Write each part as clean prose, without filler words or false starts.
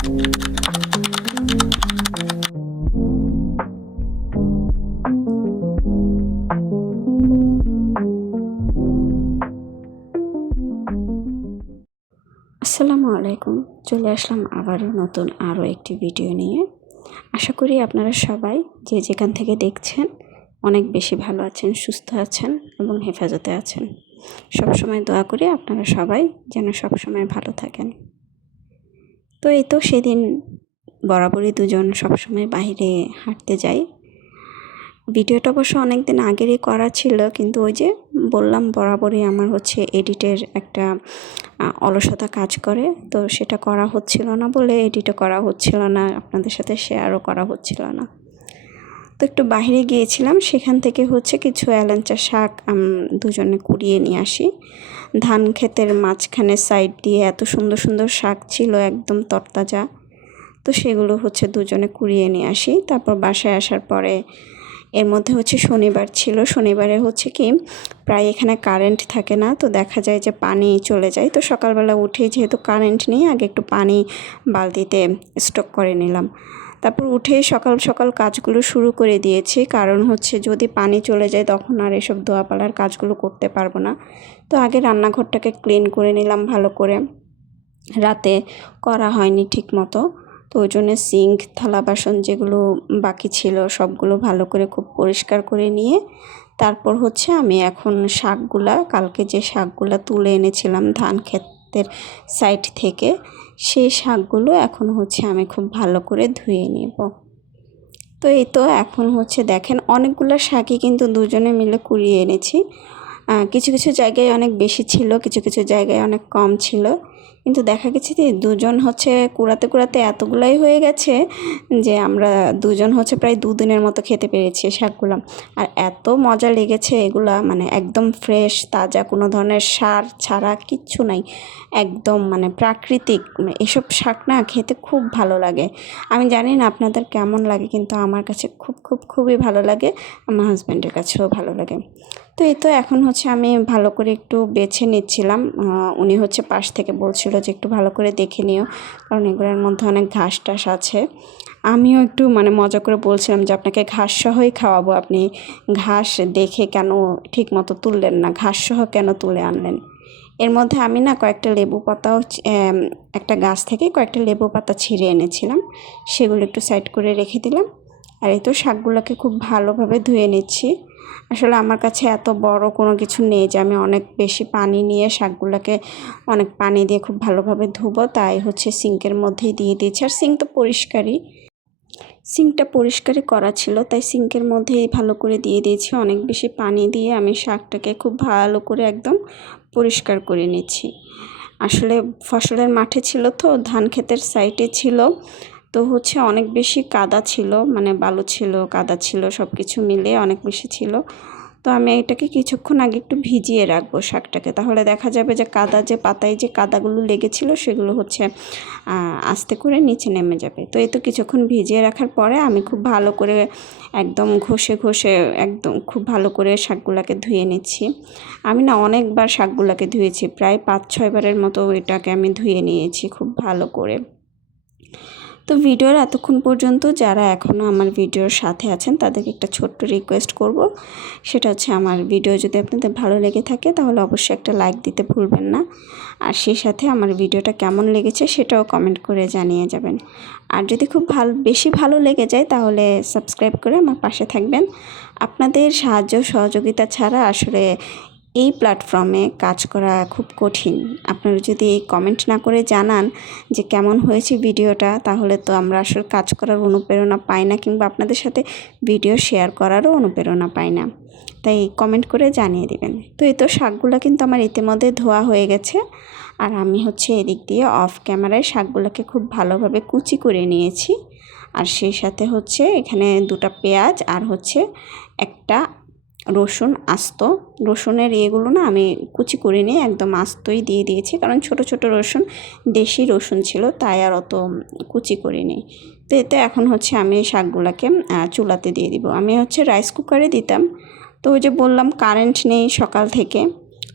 আসসালামু আলাইকুম। চলে আসলাম আবারও নতুন আরও একটি ভিডিও নিয়ে। আশা করি আপনারা সবাই যে যেখান থেকে দেখছেন অনেক বেশি ভালো আছেন, সুস্থ আছেন এবং হেফাজতে আছেন। সবসময় দোয়া করি আপনারা সবাই যেন সবসময় ভালো থাকেন। তো এই তো সেদিন বরাবরই দুজন সবসময় বাইরে হাঁটতে যাই। ভিডিওটা অবশ্য অনেক দিন আগেরই করা ছিল, কিন্তু ওই যে বললাম বরাবরই আমার হচ্ছে এডিটের একটা অলসতা কাজ করে, তো সেটা করা হচ্ছিল না বলে এডিটও করা হচ্ছিল না, আপনাদের সাথে শেয়ারও করা হচ্ছিল না। তো একটু বাইরে গিয়েছিলাম, সেখান থেকে হচ্ছে কিছু এলাঞ্চা শাক দুজনে কুড়িয়ে নিয়ে আসি। ধান ক্ষেতের মাঝখানে সাইড দিয়ে এত সুন্দর সুন্দর শাক ছিল, একদম তরতাজা। তো সেগুলো হচ্ছে দুজনে কুড়িয়ে নিয়ে আসি। তারপর বাসায় আসার পরে এর মধ্যে হচ্ছে শনিবার ছিল, শনিবারে হচ্ছে কি প্রায় এখানে কারেন্ট থাকে না, তো দেখা যায় যে পানি চলে যায়। তো সকালবেলা উঠে যেহেতু কারেন্ট নেই, আগে একটু পানি বালতিতে স্টক করে নিলাম। তারপর উঠে সকাল সকাল কাজগুলো শুরু করে দিয়েছি, কারণ হচ্ছে যদি পানি চলে যায় তখন আর এসব ধোয়াপালার কাজগুলো করতে পারবো না। তো আগে রান্নাঘরটাকে ক্লিন করে নিলাম ভালো করে, রাতে করা হয়নি ঠিক মতো। তো ওই জন্য সিঙ্ক, থালা বাসন যেগুলো বাকি ছিল সবগুলো ভালো করে খুব পরিষ্কার করে নিয়ে তারপর হচ্ছে আমি এখন শাকগুলা, কালকে যে শাকগুলা তুলে এনেছিলাম ধান ক্ষেতের সাইড থেকে, সেই শাকগুলো এখন হচ্ছে আমি খুব ভালো করে ধুয়ে নেব। তো এই তো এখন হচ্ছে দেখেন অনেকগুলো শাকই কিন্তু দুজনে মিলে কুড়িয়ে এনেছি। কিছু কিছু জায়গায় অনেক বেশি ছিল, কিছু কিছু জায়গায় অনেক কম ছিল, কিন্তু দেখা গেছে যে দুজন হচ্ছে কুড়াতে কুড়াতে এতগুলাই হয়ে গেছে যে আমরা দুজন হচ্ছে প্রায় 2 দিনের মতো খেতে পেরেছি শাকগুলো। আর এত মজা লেগেছে এগুলা, মানে একদম ফ্রেশ তাজা, কোনো ধরনের সার ছাড়া কিচ্ছু নাই, একদম মানে প্রাকৃতিক। এসব শাক না খেতে খুব ভালো লাগে। আমি জানি না আপনাদের কেমন লাগে, কিন্তু আমার কাছে খুবই ভালো লাগে, আমার হাজব্যান্ডের কাছেও ভালো লাগে। তো এই তো এখন হচ্ছে আমি ভালো করে একটু বেছে নিচ্ছিলাম। উনি হচ্ছে পাশ থেকে বলছিল যে একটু ভালো করে দেখে নিও, কারণ এগুলোর মধ্যে অনেক ঘাস টাস আছে। আমিও একটু মানে মজা করে বলছিলাম যে আপনাকে ঘাস সহই খাওয়াবো, আপনি ঘাস দেখে কেন ঠিক মতো তুললেন না, ঘাস সহ কেন তুলে আনলেন। এর মধ্যে আমি না কয়েকটা লেবু পাতাও একটা গাছ থেকে কয়েকটা লেবু পাতা ছিঁড়ে এনেছিলাম, সেগুলো একটু সাইড করে রেখে দিলাম। আর এই তো শাকগুলোকে খুব ভালোভাবে ধুয়ে নিচ্ছি। আসলে আমার কাছে এত বড় কোনো কিছু নেই যে আমি অনেক বেশি পানি নিয়ে শাকগুলোকে অনেক পানি দিয়ে খুব ভালোভাবে ধুবো, তাই হচ্ছে সিঙ্কের মধ্যেই দিয়ে দিয়েছি। আর সিঙ্ক তো পরিষ্কারই, সিঙ্কটা পরিষ্কারই করা ছিল, তাই সিঙ্কের মধ্যেই ভালো করে দিয়ে দিয়েছি। অনেক বেশি পানি দিয়ে আমি শাকটাকে খুব ভালো করে একদম পরিষ্কার করে নিচ্ছি। আসলে ফসলের মাঠে ছিল, তো ধান ক্ষেতের সাইডে ছিল, তো হচ্ছে অনেক বেশি কাদা ছিল, মানে বালু ছিল, কাদা ছিল, সব কিছু মিলে অনেক বেশি ছিল। তো আমি এটাকে কিছুক্ষণ আগে একটু ভিজিয়ে রাখবো শাকটাকে, তাহলে দেখা যাবে যে কাদা, যে পাতায় যে কাদাগুলো লেগেছিল সেগুলো হচ্ছে আস্তে করে নিচে নেমে যাবে। তো এই তো কিছুক্ষণ ভিজিয়ে রাখার পরে আমি খুব ভালো করে একদম ঘষে ঘষে একদম খুব ভালো করে শাকগুলোকে ধুয়ে নিচ্ছি। আমি না অনেকবার শাকগুলোকে ধুয়েছি, প্রায় 5-6 বারের মতো এটাকে আমি ধুয়ে নিয়েছি খুব ভালো করে। তো ভিডিওর এতক্ষণ পর্যন্ত যারা এখনও আমার ভিডিওর সাথে আছেন তাদেরকে একটা ছোট্ট রিকোয়েস্ট করব, সেটা হচ্ছে আমার ভিডিও যদি আপনাদের ভালো লেগে থাকে তাহলে অবশ্যই একটা লাইক দিতে ভুলবেন না, আর সেই সাথে আমার ভিডিওটা কেমন লেগেছে সেটাও কমেন্ট করে জানিয়ে যাবেন। আর যদি খুব বেশি ভালো লেগে যায় তাহলে সাবস্ক্রাইব করে আমার পাশে থাকবেন। আপনাদের সাহায্য সহযোগিতা ছাড়া আসলে এই প্ল্যাটফর্মে কাজ করা খুব কঠিন। আপনারা যদি কমেন্ট না করে জানান যে কেমন হয়েছে ভিডিওটা, তাহলে তো আমরা আসলে কাজ করার অনুপ্রেরণা পাই না, কিংবা আপনাদের সাথে ভিডিও শেয়ার করারও অনুপ্রেরণা পাই না, তাই কমেন্ট করে জানিয়ে দিবেন। তো এই তো শাকগুলো কিন্তু আমার ইতিমধ্যে ধোয়া হয়ে গেছে, আর আমি হচ্ছে এদিক দিয়ে অফ ক্যামেরায় শাকগুলোকে খুব ভালোভাবে কুচি করে নিয়েছি। আর সেই সাথে হচ্ছে এখানে 2টা পেঁয়াজ আর হচ্ছে একটা রসুন, আস্ত রসুনের এগুলো না আমি কুচি করে নিয়ে একদম আস্তই দিয়ে দিয়েছি, কারণ ছোট ছোট রসুন, দেশি রসুন ছিল, তাই আর অত কুচি করে নিই। তো এতে এখন হচ্ছে আমি শাকগুলোকে চুলাতে দিয়ে দিব। আমি হচ্ছে রাইস কুকারে দিতাম, তো ওই যে বললাম কারেন্ট নেই সকাল থেকে,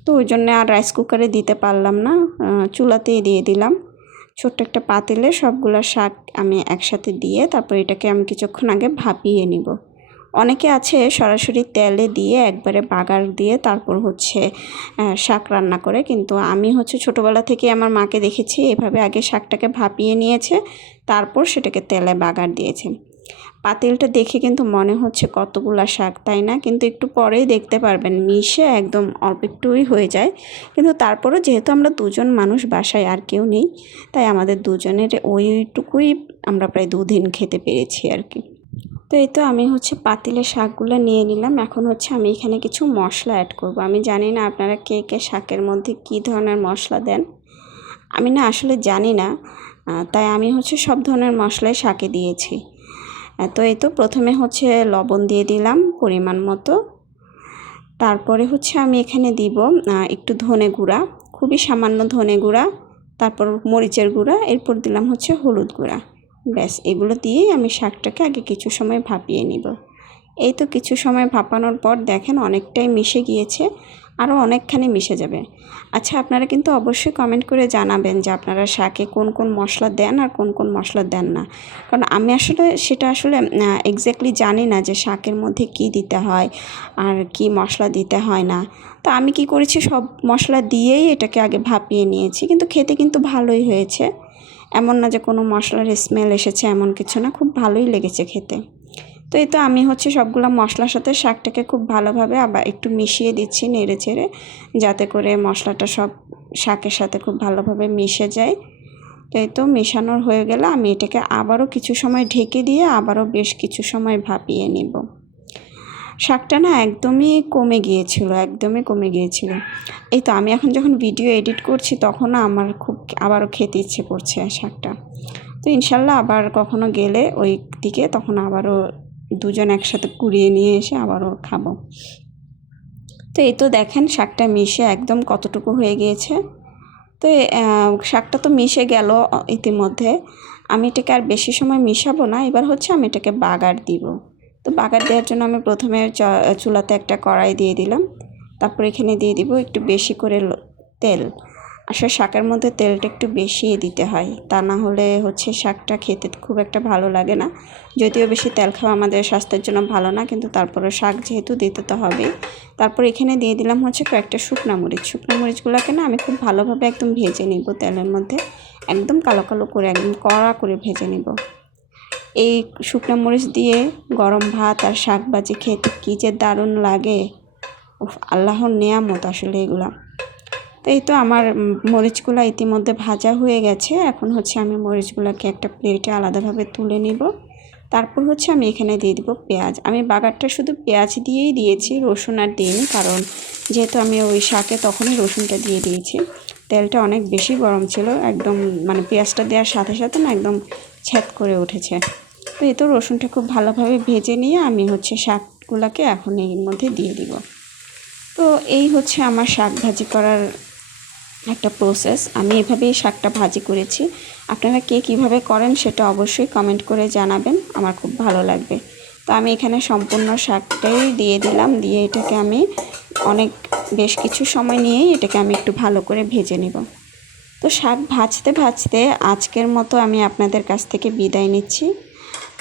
তো ওই জন্য আর রাইস কুকারে দিতে পারলাম না, চুলাতেই দিয়ে দিলাম। ছোট্ট একটা পাতিলে সবগুলা শাক আমি একসাথে দিয়ে তারপর এটাকে আমি কিছুক্ষণ আগে ভাপিয়ে নিব। অনেকে আছে সরাসরি তেলে দিয়ে একবারে বাগার দিয়ে তারপর হচ্ছে শাক রান্না করে, কিন্তু আমি হচ্ছে ছোটোবেলা থেকে আমার মাকে দেখেছি এভাবে আগে শাকটাকে ভাপিয়ে নিয়েছে, তারপর সেটাকে তেলে বাগার দিয়েছে। পাতিলটা দেখে কিন্তু মনে হচ্ছে কতগুলা শাক, তাই না? কিন্তু একটু পরেই দেখতে পারবেন মিশে একদম অল্প একটুই হয়ে যায়। কিন্তু তারপরও যেহেতু আমরা দুজন মানুষ বাসায় আর কেউ নেই, তাই আমাদের দুজনের ওইটুকুই আমরা প্রায় 2 দিন খেতে পেরেছি আর কি। তো এই তো আমি হচ্ছে পাতিলে শাকগুলো নিয়ে নিলাম। এখন হচ্ছে আমি এখানে কিছু মশলা অ্যাড করব। আমি জানি না আপনারা কে কে শাকের মধ্যে কী ধরনের মশলা দেন, আমি না আসলে জানি না, তাই আমি হচ্ছে সব ধরনের মশলাই শাকে দিয়েছি। তো এই তো প্রথমে হচ্ছে লবণ দিয়ে দিলাম পরিমাণ মতো, তারপরে হচ্ছে আমি এখানে দিব একটু ধনে গুঁড়া, খুবই সামান্য ধনে গুঁড়া, তারপর মরিচের গুঁড়া, এরপর দিলাম হচ্ছে হলুদ গুঁড়া। ব্যাস এগুলো দিয়েই আমি শাকটাকে আগে কিছু সময় ভাপিয়ে নিব। এই তো কিছু সময় ভাপানোর পর দেখেন অনেকটাই মিশে গিয়েছে, আরও অনেকখানি মিশে যাবে। আচ্ছা, আপনারা কিন্তু অবশ্যই কমেন্ট করে জানাবেন যে আপনারা শাকে কোন কোন মশলা দেন আর কোন কোন মশলা দেন না, কারণ আমি সেটা আসলে এক্স্যাক্টলি জানি না যে শাকের মধ্যে কি দিতে হয় আর কি মশলা দিতে হয় না। তো আমি কি করেছি, সব মশলা দিয়েই এটাকে আগে ভাপিয়ে নিয়েছি, কিন্তু খেতে কিন্তু ভালোই হয়েছে। এমন না যে কোনো মশলার স্মেল এসেছে, এমন কিছু না, খুব ভালোই লেগেছে খেতে। তো এই তো আমি হচ্ছে সবগুলো মশলার সাথে শাকটাকে খুব ভালোভাবে আবার একটু মিশিয়ে দিচ্ছি নেড়ে চেড়ে, যাতে করে মশলাটা সব শাকের সাথে খুব ভালোভাবে মিশে যায়। তো এই তো মেশানোর হয়ে গেলে আমি এটাকে আবারও কিছু সময় ঢেকে দিয়ে আবারও বেশ কিছু সময় ভাপিয়ে নেব। শাকটা না একদমই কমে গিয়েছিল। এই তো আমি এখন যখন ভিডিও এডিট করছি তখন আমার খুব আবারও খেতে ইচ্ছে করছে শাকটা। তো ইনশাল্লাহ আবার কখনো গেলে ওই দিকে তখন আবারও দুজন একসাথে কুড়িয়ে নিয়ে এসে আবারও খাবো। তো এই তো দেখেন শাকটা মিশে একদম কতটুকু হয়ে গিয়েছে। তো শাকটা তো মিশে গেল ইতিমধ্যে, আমি এটাকে আর বেশি সময় মিশাবো না। এবার হচ্ছে আমি এটাকে বাগার দিব। তো বাগার দেওয়ার জন্য আমি প্রথমে চুলাতে একটা কড়াই দিয়ে দিলাম, তারপর এখানে দিয়ে দিব একটু বেশি করে তেল। আসলে শাকের মধ্যে তেলটা একটু বেশিই দিতে হয়, তা না হলে হচ্ছে শাকটা খেতে খুব একটা ভালো লাগে না। যদিও বেশি তেল খাওয়া আমাদের স্বাস্থ্যের জন্য ভালো না, কিন্তু তারপরে শাক যেহেতু দিতে তো হবেই। তারপর এখানে দিয়ে দিলাম হচ্ছে কয়েকটা শুকনো মরিচগুলোকে না আমি খুব ভালোভাবে একদম ভেজে নিব তেলের মধ্যে, একদম কালো কালো করে একদম কড়া করে ভেজে নিব। এই শুকনো মরিচ দিয়ে গরম ভাত আর শাক ভাজি খেতে কী যে দারুণ লাগে, আল্লাহর নেয়ামত আসলে এগুলা। তো এই তো আমার মরিচগুলো ইতিমধ্যে ভাজা হয়ে গেছে। এখন হচ্ছে আমি মরিচগুলোকে একটা প্লেটে আলাদাভাবে তুলে নিব। তারপর হচ্ছে আমি এখানে দিয়ে দিব পেঁয়াজ। আমি বাগারটা শুধু পেঁয়াজ দিয়েই দিয়েছি, রসুন আর দিইনি, কারণ যেহেতু আমি ওই শাকে তখনই রসুনটা দিয়ে দিয়েছি। তেলটা অনেক বেশি গরম ছিল, একদম মানে পেঁয়াজটা দেওয়ার সাথে সাথে না একদম ছ্যাদ করে উঠেছে। তো এই তো রসুনটা খুব ভালোভাবে ভেজে নিয়ে আমি হচ্ছে শাকগুলোকে এখন এর মধ্যে দিয়ে দিব। তো এই হচ্ছে আমার শাক ভাজি করার একটা প্রসেস। আমি এভাবেই শাকটা ভাজি করেছি। আপনারা কে কীভাবে করেন সেটা অবশ্যই কমেন্ট করে জানাবেন, আমার খুব ভালো লাগবে। তো আমি এখানে সম্পূর্ণ শাকটাই দিয়ে দিলাম, দিয়ে এটাকে আমি বেশ কিছু সময় নিয়েই এটাকে আমি একটু ভালো করে ভেজে নেব। তো শাক ভাজতে ভাজতে আজকের মতো আমি আপনাদের কাছ থেকে বিদায় নিচ্ছি।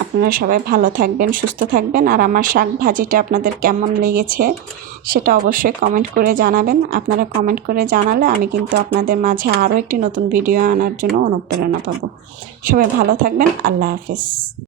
আপনারা সবাই ভালো থাকবেন, সুস্থ থাকবেন, আর আমার শাক ভাজিটা আপনাদের কেমন লেগেছে সেটা অবশ্যই কমেন্ট করে জানাবেন। আপনারা কমেন্ট করে জানালে আমি কিন্তু আপনাদের মাঝে আরও একটি নতুন ভিডিও আনার জন্য অনুপ্রেরণা পাবো। সবাই ভালো থাকবেন, আল্লাহ হাফেজ।